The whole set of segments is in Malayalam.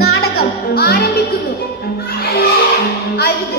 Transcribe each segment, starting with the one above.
നാടകം ആരംഭിക്കുന്നു. അരുത്.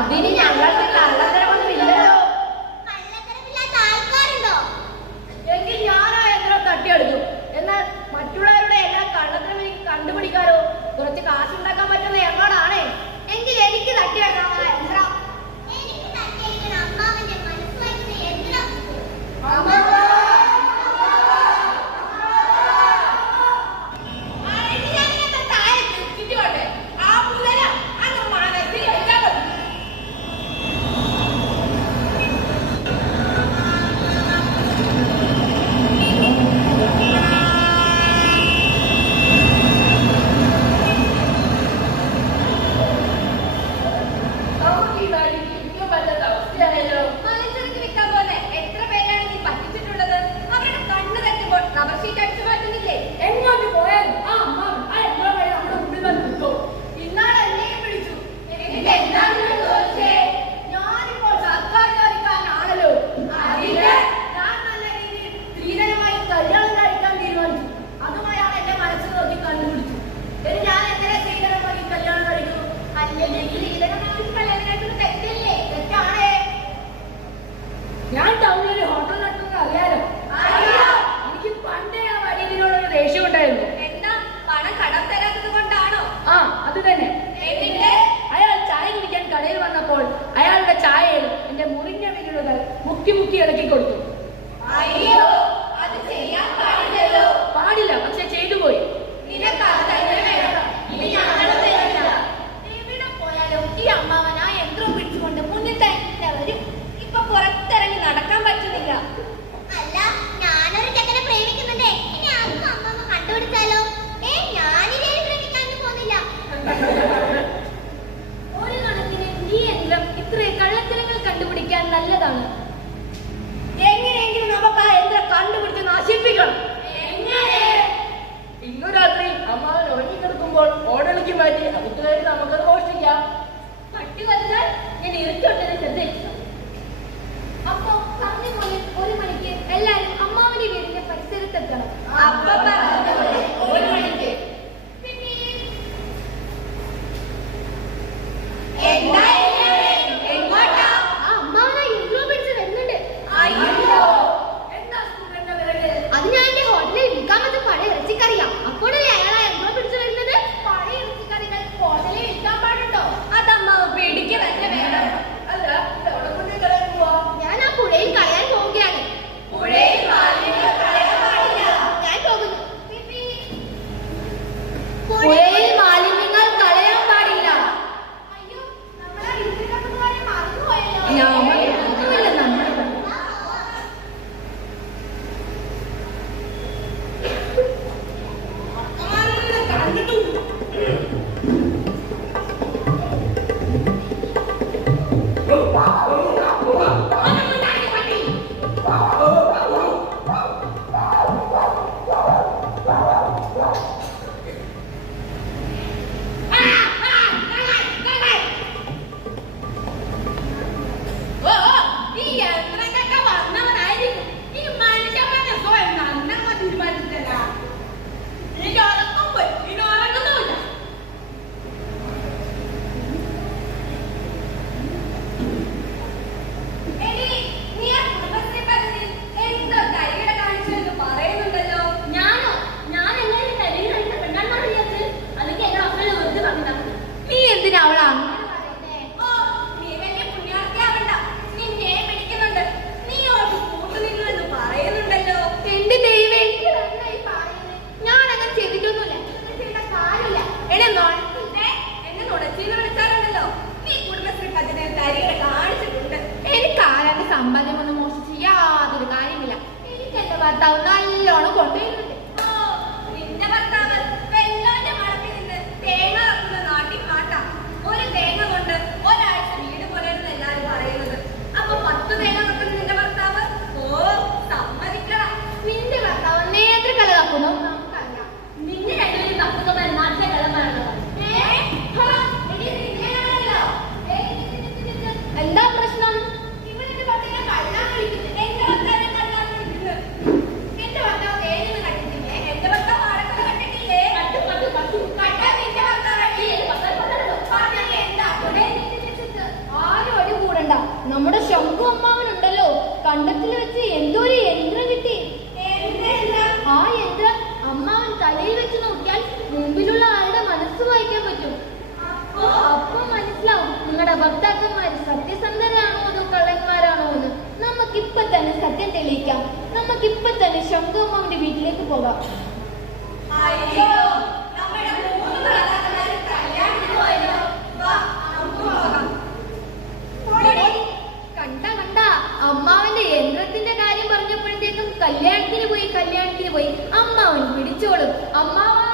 അതിന് ഞങ്ങൾക്ക് കള്ളത്തരമൊന്നുമില്ലല്ലോ. കള്ളത്തരമില്ലാത്ത ആൾക്കാരുണ്ടോ? എങ്കിൽ ഞാനാ എത്ര തട്ടിയെടുക്കും. എന്നാൽ മറ്റുള്ളവരുടെ എല്ലാ കള്ളത്തരം എനിക്ക് കണ്ടുപിടിക്കാലോ. കുറച്ച് കാശുണ്ടാക്കാൻ പറ്റുന്ന എങ്ങോട്ടാണേ. എങ്കിൽ എനിക്ക് തട്ടിയെടുക്കണം ആ യന്ത്രം. എനിക്ക് തട്ടിയെടുക്കാൻ അമ്മാവന്റെ മനസ്സ് വരുന്ന യന്ത്രം. മലഞ്ചരക്ക് വിൽക്കാൻ പോലെ എത്ര പേരാണ് നീ പറ്റിച്ചിട്ടുള്ളത്? അവരുടെ കണ്ണ് തെറ്റുമ്പോൾ റബ്ബർ ഷീറ്റ് അടിച്ചു മാറ്റുന്നില്ലേ? എങ്ങോട്ട് പോയാലും ആ അമ്മാവൻ ആ എത്ര പേര് നമ്മുടെ മുമ്പിൽ വന്ന് നിൽക്കും. ഇന്നാൾ എന്നെയും വിളിച്ചു. എന്നിട്ട് എന്താണ് ചോദിച്ചേ? ഞാനിപ്പോൾ സർക്കാർ ജോലിക്കാരനാണല്ലോ. അതിന് ഞാൻ നല്ല രീതിയിൽ സ്ത്രീധനമായി കല്യാണം കഴിക്കാൻ തീരുമാനിച്ചു. അതുമായാണ് എന്റെ മനസ്സ് നോക്കി കണ്ടുപിടിച്ചു. ഇനി ഞാൻ എങ്ങനെ സ്ത്രീധനമായി കല്യാണം കഴിക്കുന്നു? അല്ലെങ്കിൽ സ്ത്രീധനമായി കല്യാണം കഴിക്കുന്നത് തെറ്റല്ലേ? തെറ്റാണേ. ഞാൻ ടൗണിൽ ഒരു ഹോട്ടൽ നടത്തുന്നത് അറിയാലോ. എനിക്ക് പണ്ടേ ആ വഴിയിനോടൊരു ദേഷ്യം ഉണ്ടായിരുന്നു. എന്താ, പണം കടം തരാത്തത് കൊണ്ടാണോ? ആ, അത് തന്നെ. അയാൾ ചായ കുടിക്കാൻ കടയിൽ വന്നപ്പോൾ അയാളുടെ ചായയിൽ എന്റെ മുറിഞ്ഞ വിരലുകൾ മുക്കി മുക്കി ഇളക്കി കൊടുത്തു. അയ്യോ, അത് ചെയ്യാൻ പാടില്ലല്ലോ. പാടില്ല, പക്ഷെ ചെയ്തു പോയി. എവിടെ പോയാലും ഈ അമ്മാവൻ ആ യന്ത്രം പിടിച്ചുകൊണ്ട് മുന്നിൽ തന്നെ വരും. ഇപ്പൊ പുറത്തിറങ്ങി നടക്കാൻ പറ്റുന്നില്ല. അല്ല, ഞാനൊരു ചെക്കനെ പ്രേമിക്കുന്നുണ്ടേ. ഇനി ആർക്കും അമ്മമ്മ കണ്ടുപിടിച്ചാലോ? ഞാനിതേ പ്രേമിക്കാനൊന്നും പോകുന്നില്ല. ഒരു കണക്കിന് ഈ യന്ത്രം ഇത്രയും കള്ളത്തരങ്ങൾ കണ്ടുപിടിക്കാൻ നല്ലതാണ്. എങ്ങനെയെങ്കിലും നമുക്ക് ആ യന്ത്രം കണ്ടുപിടിച്ച് നശിപ്പിക്കണം. ഇന്നു രാത്രി അമ്മാവൻ ഉറങ്ങിക്കിടക്കുമ്പോൾ ഓടളിക്ക് മാറ്റി അടുത്ത് കയറി നമുക്കത് മോഷ്ടിക്കാം. പട്ടി വന്നാൽ ഞാൻ ഇറച്ചോട്ടനെ ശ്രദ്ധിച്ചു. അപ്പോ പറഞ്ഞ പോലെ 1 മണിക്ക് എല്ലാരും അമ്മാവന്റെ വീടിന്റെ പരിസരത്തെത്തണം. അത് ഞാൻ എന്റെ ഹോട്ടലിൽ വിൽക്കാൻ പറ്റുന്ന പഴയ ഇറച്ചിക്കറിയാം. അപ്പോഴല്ലേ അയാൾ ആ യന്ത്രം പിടിച്ചു വരുന്നത്? പഴയ ഇറച്ചിക്കറികൾ ഹോട്ടലിൽ വിൽക്കാൻ പാടുണ്ടോ? അതമ്മാവ് പിടിക്ക് തന്നെ വേണം. അല്ല, ഞാൻ ആ പുഴയിൽ കളയാൻ പോവുകയാണ്. പുഴയിൽ മാലിന്യം കളയാൻ പാടില്ല. ഞാൻ പോകുന്നു. പുഴയിൽ മാലിന്യങ്ങൾ കളയാൻ പാടില്ല. അയ്യോ, നമ്മളാ വീട്ടിലെ മറന്നുപോയല്ലോ. സമ്പാദ്യമൊന്നും മോഷിച്ച് യാതൊരു കാര്യമില്ല. എനിക്ക് എന്റെ ഭർത്താവ് നല്ലോണം കൊണ്ടുവരുന്നുണ്ട്. നിന്റെ ഭർത്താവ് വെള്ളോന്റെ മണത്തിൽ നിന്ന് തേങ്ങ ഇറക്കുന്ന നാട്ടിൽ കാട്ടാം. ഒരു തേങ്ങ കൊണ്ട് ഒരാഴ്ച വീട് പോലെയെന്ന് എല്ലാരും പറയുന്നത്. അപ്പൊ 10 തേങ്ങ വെക്കുന്ന നിന്റെ ഭർത്താവ് സമ്മതിക്കണം. നിന്റെ ഭർത്താവ് നേതൃകല തക്കുന്നു നമുക്കറിയാം. നിന്നെ രണ്ടുപേരും തപ്പുന്ന നാട്ടിലെ കളം പറയണത്. എന്താ പ്രശ്നം? ഇവിടെ എന്റെ ഭർത്താവിനെ കള്ളാൻ വിളിക്കുന്നത്. എന്റെ ഭർത്താവിനെ കള്ളാൻ വിളിക്കുന്നത്. എന്റെ ഭർത്താവ് നമ്മുടെ ശംഖു അമ്മാവനുണ്ടല്ലോ, കണ്ടത്തിൽ വെച്ച് എന്തോ ഒരു യന്ത്രം കിട്ടി. ആ യന്ത്രം അമ്മാവൻ തലയിൽ വെച്ച് നോക്കിയാൽ മുമ്പിലുള്ള ആളുടെ മനസ്സ് വായിക്കാൻ പറ്റും. അപ്പം മനസ്സിലാവും നിങ്ങളുടെ ഭർത്താക്കന്മാര് സത്യസന്ധരാണോ അതോ കള്ളന്മാരാണോ എന്ന്. നമുക്കിപ്പൊ തന്നെ സത്യം തെളിയിക്കാം. നമുക്കിപ്പൊ തന്നെ ശംഖു അമ്മാവന്റെ വീട്ടിലേക്ക് പോകാം. കണ്ട അമ്മാവന്റെ യന്ത്രത്തിന്റെ കാര്യം പറഞ്ഞപ്പോഴത്തേക്കും കല്യാണത്തിന് പോയി അമ്മാവൻ പിടിച്ചോളും. അമ്മാവാ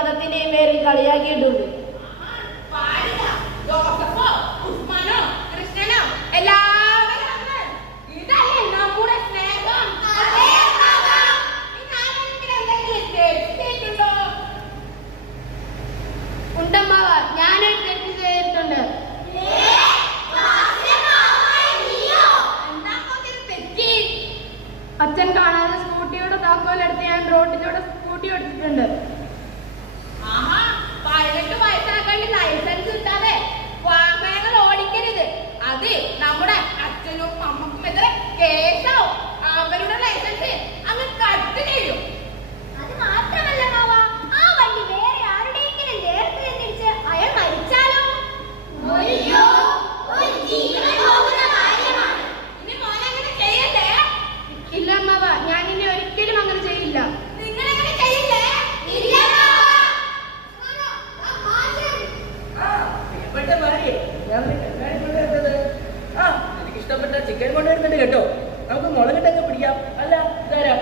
മതത്തിന്റെയും പേരിൽ കളിയാക്കിയിട്ടുണ്ട്. ഉണ്ടമ്മാവ, ഞാനൊരു തെറ്റ് ചെയ്തിട്ടുണ്ട്. അച്ഛൻ കാണാതെ സ്കൂട്ടിയുടെ താക്കോലെടുത്ത് ഞാൻ റോഡിലൂടെ സ്കൂട്ടി ഓടിച്ചിട്ടുണ്ട്. 18 വയസ്സാക്കാണ്ട് ലൈസൻസ് കിട്ടാതെ വാഹനങ്ങൾ ഓടിക്കരുത്. അത് നമ്മുടെ അച്ഛനും അമ്മക്കും എതിരെ കേസാവും. അവരുടെ ലൈസൻസ് അങ്ങ് കട്ട് ചെയ്യും. അത് മാത്രമല്ല മാവ, ആ വണ്ടി വേറെ ആരുടെയെങ്കിലും ദേഹത്തിൽ ഇടിച്ച് അയാൾ മരിച്ചാലോ? അയ്യോ, ഒരു ജീവൻ പോകുന്ന കാര്യമാണ്. ഇനി മോനെ അങ്ങനെ ചെയ്യല്ലേ? ഇല്ല അമ്മാവ, ഞാൻ ഇനി ഒരിക്കലും അങ്ങനെ ചെയ്യില്ല. നിങ്ങൾ അങ്ങനെ ചെയ്യില്ലേ? ഇല്ല മാവ. എനിക്ക് ഇഷ്ടപ്പെട്ട ചിക്കൻ കൊണ്ടുവരുന്നുണ്ട് കേട്ടോ. നമുക്ക് മുളകിട്ടൊക്കെ പിടിക്കാം. അല്ല ഇതാരാ?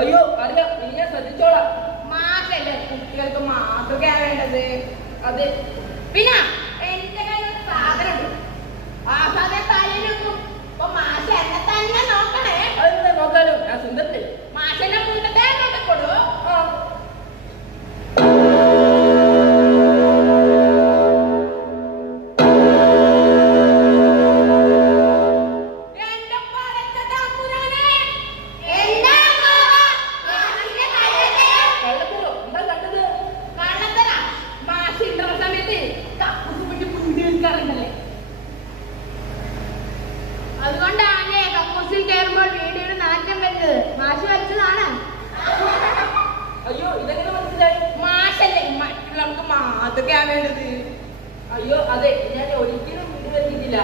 അയ്യോ അറിയാം, നീ ഞാൻ ശ്രദ്ധിച്ചോളാം. മാഷല്ലേ കുട്ടികൾക്ക് മാതൃകയാവേണ്ടത്. അത് പിന്നെ എന്റെ കയ്യിൽ ഒരു സാധനമുണ്ട്. ആ സാധനം തലയിൽ വെക്കും. അപ്പൊ മാഷ എന്നെ തന്നെ നോക്കണേ. അതെന്താ നോക്കാലോ, ഞാൻ സുന്ദരല്ലേ? മാഷന്റെ മുന്നത്തെ നോക്കോളൂ. അതുകൊണ്ടാണ് കക്കൂസിൽ കയറുമ്പോൾ വീടിയുടെ നാറ്റം വരുന്നത്. മാഷ് വരച്ചതാണ്. അയ്യോ ഇതെങ്ങനെ മനസ്സിലായി? മാഷല്ലേ മറ്റുള്ളവർക്ക് മാതൃകയാവേണ്ടത്. അയ്യോ അതെ, ഞാൻ ഒരിക്കലും വീട് വരുന്നില്ല.